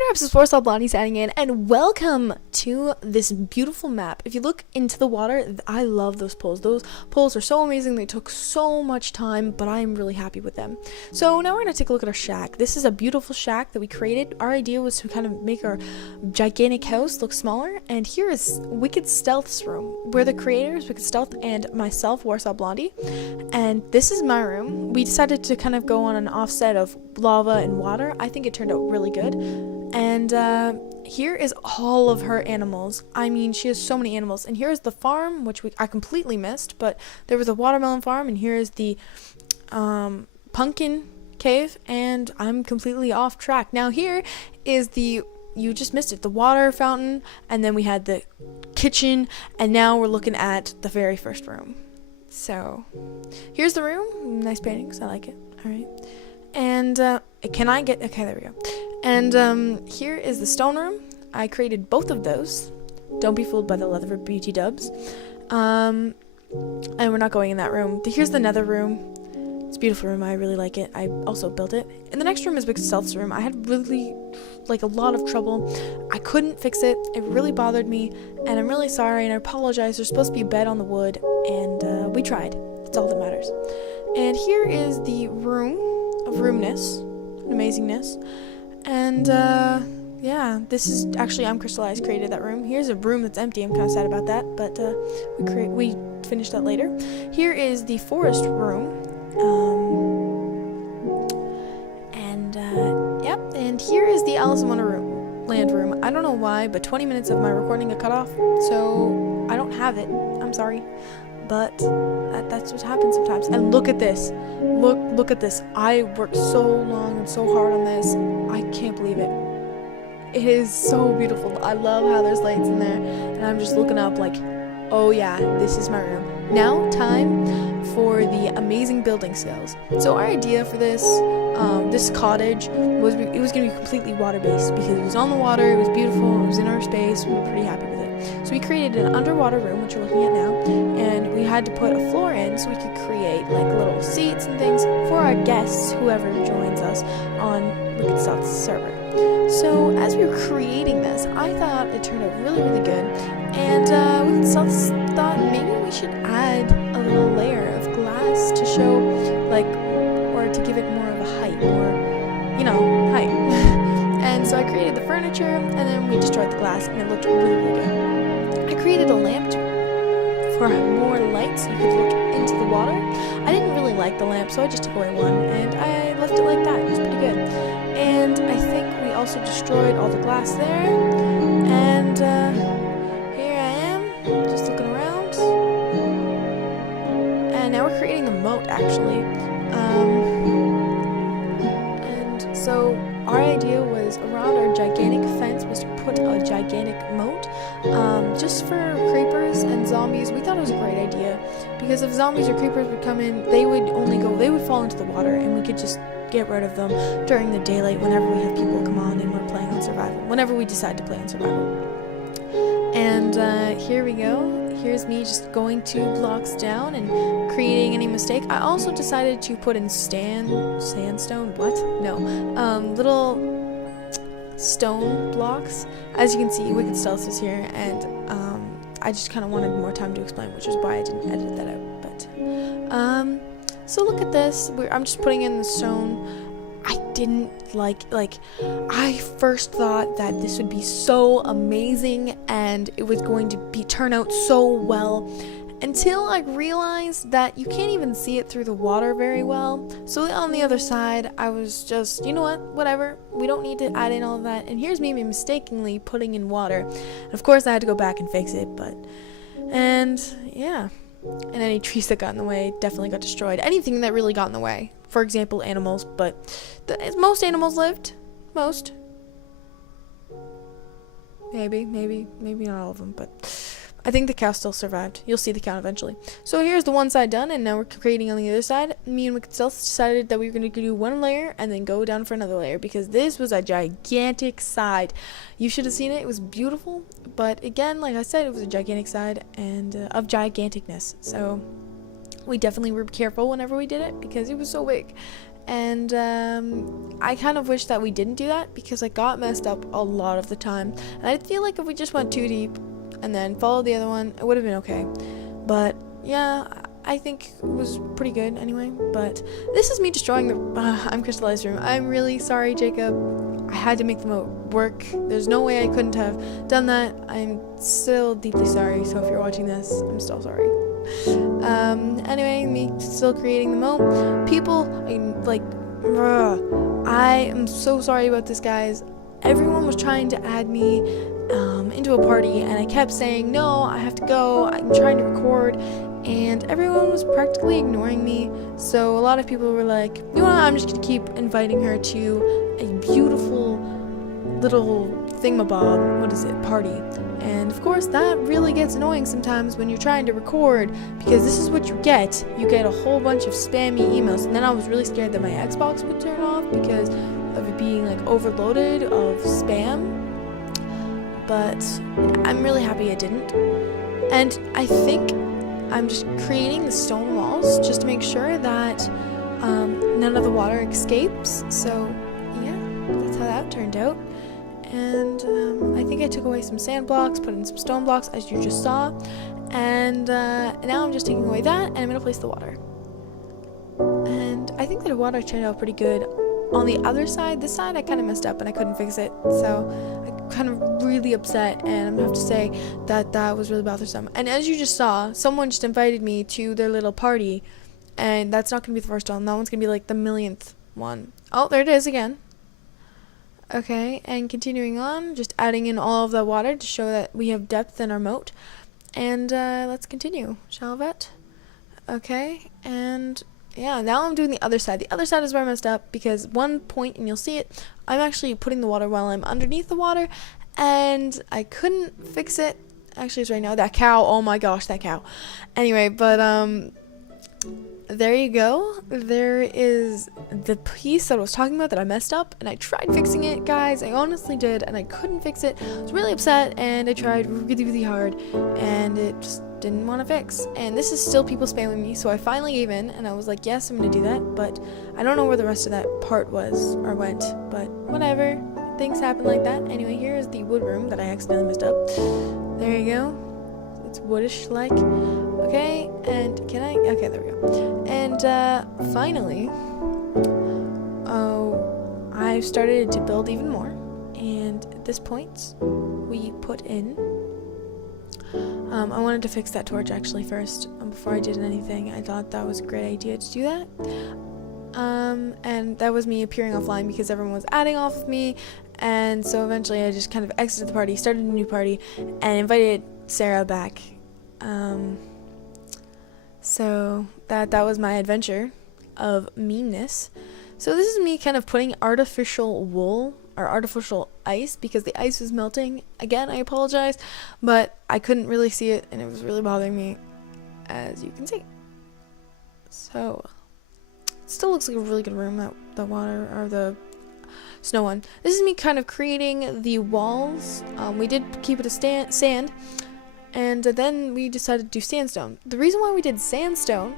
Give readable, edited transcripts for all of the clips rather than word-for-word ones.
Perhaps it's WarsawBlondie signing in, and welcome to this beautiful map. If you look into the water, I love those poles. Those poles are so amazing. They took so much time, but I'm really happy with them. So now we're going to take a look at our shack. This is a beautiful shack that we created. Our idea was to kind of make our gigantic house look smaller, and here is WickedStealths room. We're the creators, WickedStealth, and myself, WarsawBlondie, and this is my room. We decided to kind of go on an offset of lava and water. I think it turned out really good. And here is all of her animals. I mean, she has so many animals. And here's the farm, which I completely missed, but there was a watermelon farm, and here is the pumpkin cave, and I'm completely off track. Now here is you just missed it, the water fountain, and then we had the kitchen, and now we're looking at the very first room. So here's the room. Nice paintings. I like it. All right. And can I get... Okay, there we go. And here is the stone room. I created both of those. Don't be fooled by the leather beauty dubs. And we're not going in that room. Here's the nether room. It's a beautiful room. I really like it. I also built it. And the next room is WickedStealths room. I had really, a lot of trouble. I couldn't fix it. It really bothered me. And I'm really sorry, and I apologize. There's supposed to be a bed on the wood, and we tried. That's all that matters. And here is the room of roomness and amazingness. And yeah, this is actually Crystallized created that room. Here's a room that's empty. I'm kind of sad about that, but we finished that later. Here is the forest room. Yep, and here is the Alice in Wonderland room. I don't know why, but 20 minutes of my recording got cut off, so I don't have it. I'm sorry. But that's what happens sometimes. And look at this. Look at this. I worked so long and so hard on this. I can't believe it. It is so beautiful. I love how there's lights in there. And I'm just looking up like, oh yeah, this is my room. Now, time for the amazing building skills. So our idea for this cottage was it was going to be completely water-based because it was on the water, it was beautiful, it was in our space, we were pretty happy with it. So we created an underwater room, which you're looking at now, and we had to put a floor in so we could create like little seats and things for our guests, whoever joins us on WickedStealths server. So as we were creating this, I thought it turned out really, really good, and WickedStealths thought maybe we should add a little layer of glass to show, or to give it more of a height, height. And so I created the furniture, and then we destroyed the glass, and it looked really, really good. I created a lamp for more light so you could look into the water. I didn't really like the lamp, so I just took away one, and I left it like that. It was pretty good. And I think we also destroyed all the glass there, and here I am, just looking around. And now we're creating the moat, actually. And so our idea was around our gigantic fence was to put a gigantic moat, just for creepers and zombies. We thought it was a great idea because if zombies or creepers would come in, they would fall into the water, and we could just get rid of them during the daylight whenever we have people come on and we're playing on survival, whenever we decide to play on survival. And here we go. Here's me just going 2 blocks down and creating any mistake. I also decided to put in sandstone. What? No. Little stone blocks. As you can see, WickedStealths is here, and I just kind of wanted more time to explain, which is why I didn't edit that out. But so look at this. I'm just putting in the stone. I didn't like I first thought that this would be so amazing and it was going to turn out so well, until I realized that you can't even see it through the water very well. So on the other side, I was just, you know what, whatever, we don't need to add in all of that. And here's me mistakenly putting in water, and of course I had to go back and fix it. And yeah, and any trees that got in the way definitely got destroyed. Anything that really got in the way. For example, animals, but most animals lived. Most. Maybe not all of them, but I think the cow still survived. You'll see the cow eventually. So here's the one side done, and now we're creating on the other side. Me and WickedStealths decided that we were going to do one layer and then go down for another layer, because this was a gigantic side. You should have seen it. It was beautiful, but again, like I said, it was a gigantic side and of giganticness. So we definitely were careful whenever we did it because it was so big. And I kind of wish that we didn't do that because I got messed up a lot of the time. And I feel like if we just went too deep and then followed the other one, it would have been okay. But yeah, I think it was pretty good anyway. But this is me destroying the uncrystallized room. I'm really sorry, Jacob. I had to make the moat work. There's no way I couldn't have done that. I'm still deeply sorry. So if you're watching this, I'm still sorry. Anyway, me still creating the moat. People, I am so sorry about this, guys. Everyone was trying to add me into a party, and I kept saying, no, I have to go, I'm trying to record, and everyone was practically ignoring me. So a lot of people were like, you know what, I'm just gonna keep inviting her to a beautiful little thingamabob, party. And of course that really gets annoying sometimes when you're trying to record, because this is what you get a whole bunch of spammy emails. And then I was really scared that my Xbox would turn off because of it being like overloaded of spam, but I'm really happy it didn't. And I think I'm just creating the stone walls just to make sure that none of the water escapes. So yeah, that's how that turned out. And I think I took away some sand blocks, put in some stone blocks, as you just saw. And now I'm just taking away that, and I'm going to place the water. And I think that the water turned out pretty good. On the other side, this side, I kind of messed up and I couldn't fix it. So I'm kind of really upset, and I'm going to have to say that that was really bothersome. And as you just saw, someone just invited me to their little party. And that's not going to be the first one. That one's going to be like the millionth one. Oh, there it is again. Okay, and continuing on, just adding in all of the water to show that we have depth in our moat. And let's continue, shall we? Okay, and yeah, now I'm doing the other side. The other side is where I messed up, because one point, and you'll see it, I'm actually putting the water while I'm underneath the water, and I couldn't fix it. Actually, it's right now. That cow, oh my gosh, that cow. Anyway, but there you go. There is the piece that I was talking about that I messed up, and I tried fixing it, guys. I honestly did, and I couldn't fix it. I was really upset, and I tried really, really hard, and it just didn't want to fix. And this is still people spamming me, so I finally gave in, and I was like, yes, I'm going to do that, but I don't know where the rest of that part was or went, but whatever. Things happen like that. Anyway, here is the wood room that I accidentally messed up. There you go. It's woodish like. Okay, and can I? Okay, there we go. And finally, I've started to build even more. And at this point, we put in. I wanted to fix that torch actually first before I did anything. I thought that was a great idea to do that. And that was me appearing offline because everyone was adding off of me. And so eventually I just kind of exited the party, started a new party, and invited Sarah back. So that was my adventure of meanness. So this is me kind of putting artificial wool or artificial ice because the ice was melting. Again, I apologize, but I couldn't really see it and it was really bothering me, as you can see. So it still looks like a really good room, the water or the snow one. This is me kind of creating the walls. We did keep it a sand. And then we decided to do sandstone. The reason why we did sandstone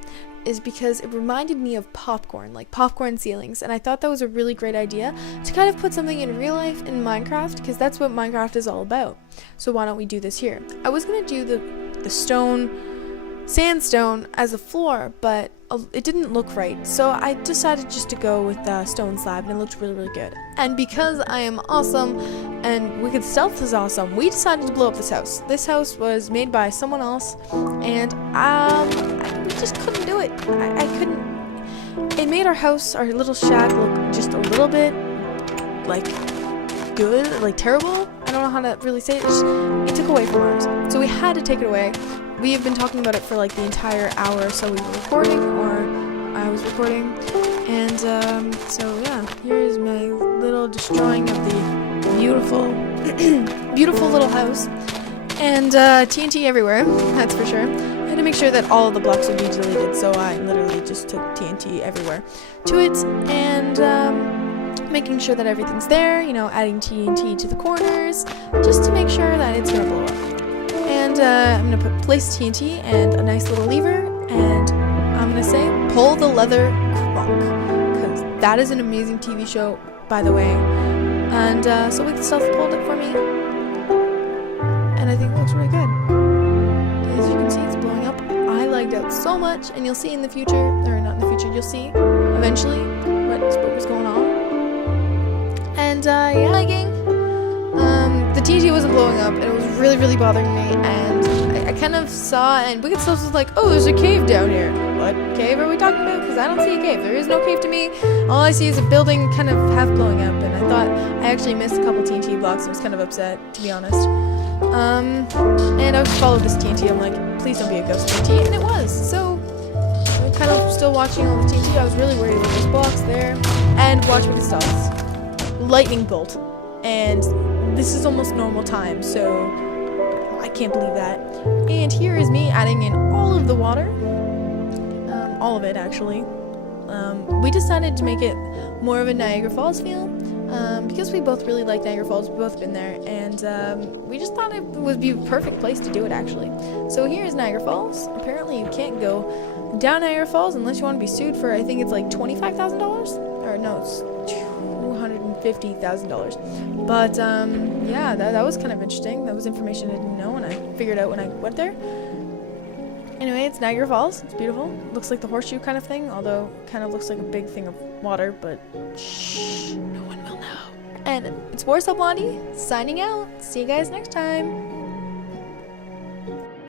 is because it reminded me of popcorn, like popcorn ceilings. And I thought that was a really great idea to kind of put something in real life in Minecraft, because that's what Minecraft is all about. So why don't we do this here? I was going to do the sandstone as a floor, but it didn't look right. So I decided just to go with the stone slab, and it looked really, really good. And because I am awesome and WickedStealths is awesome, we decided to blow up this house. This house was made by someone else, and we just couldn't do it. I couldn't. It made our house, our little shack, look just a little bit like good, like terrible. I don't know how to really say it. It took away from ours, so we had to take it away. We have been talking about it for like the entire hour or so we were recording, or I was recording, and so yeah, here's my little destroying of the beautiful, beautiful little house, and TNT everywhere, that's for sure. I had to make sure that all of the blocks would be deleted, so I literally just took TNT everywhere to it, and making sure that everything's there, you know, adding TNT to the corners, just to make sure that it's gonna blow up. And I'm going to place TNT and a nice little lever, and I'm going to say pull the leather crunk, because That is an amazing TV show, by the way. And so WickedStealths pulled it for me, and I think it looks really good. As you can see, it's blowing up. I lagged out so much, and you'll see in the future, or not in the future, you'll see eventually what was going on. And yeah, lagging. The TNT wasn't blowing up, and it was really, really bothering me. And I kind of saw, and WickedStealths was like, "Oh, there's a cave down here." What cave are we talking about? Because I don't see a cave. There is no cave to me. All I see is a building kind of half blowing up, and I thought I actually missed a couple TNT blocks. I was kind of upset, to be honest. And I just followed this TNT. I'm like, please don't be a ghost TNT, and it was. So I'm kind of still watching all the TNT. I was really worried about those blocks there. And watch WickedStealths. Lightning bolt, and this is almost normal time, so I can't believe that. And here is me adding in all of the water. All of it, actually. We decided to make it more of a Niagara Falls feel, because we both really like Niagara Falls. We've both been there, and we just thought it would be a perfect place to do it, actually. So here's Niagara Falls. Apparently you can't go down Niagara Falls unless you want to be sued for, I think it's like $25,000? Or no, it's $250,000. But yeah, that was kind of interesting. That was information I didn't know, and I figured out when I went there. Anyway, it's Niagara Falls. It's beautiful. Looks like the horseshoe kind of thing, although kind of looks like a big thing of water, but shh, no one will know. And it's WarsawBlondie signing out. See you guys next time.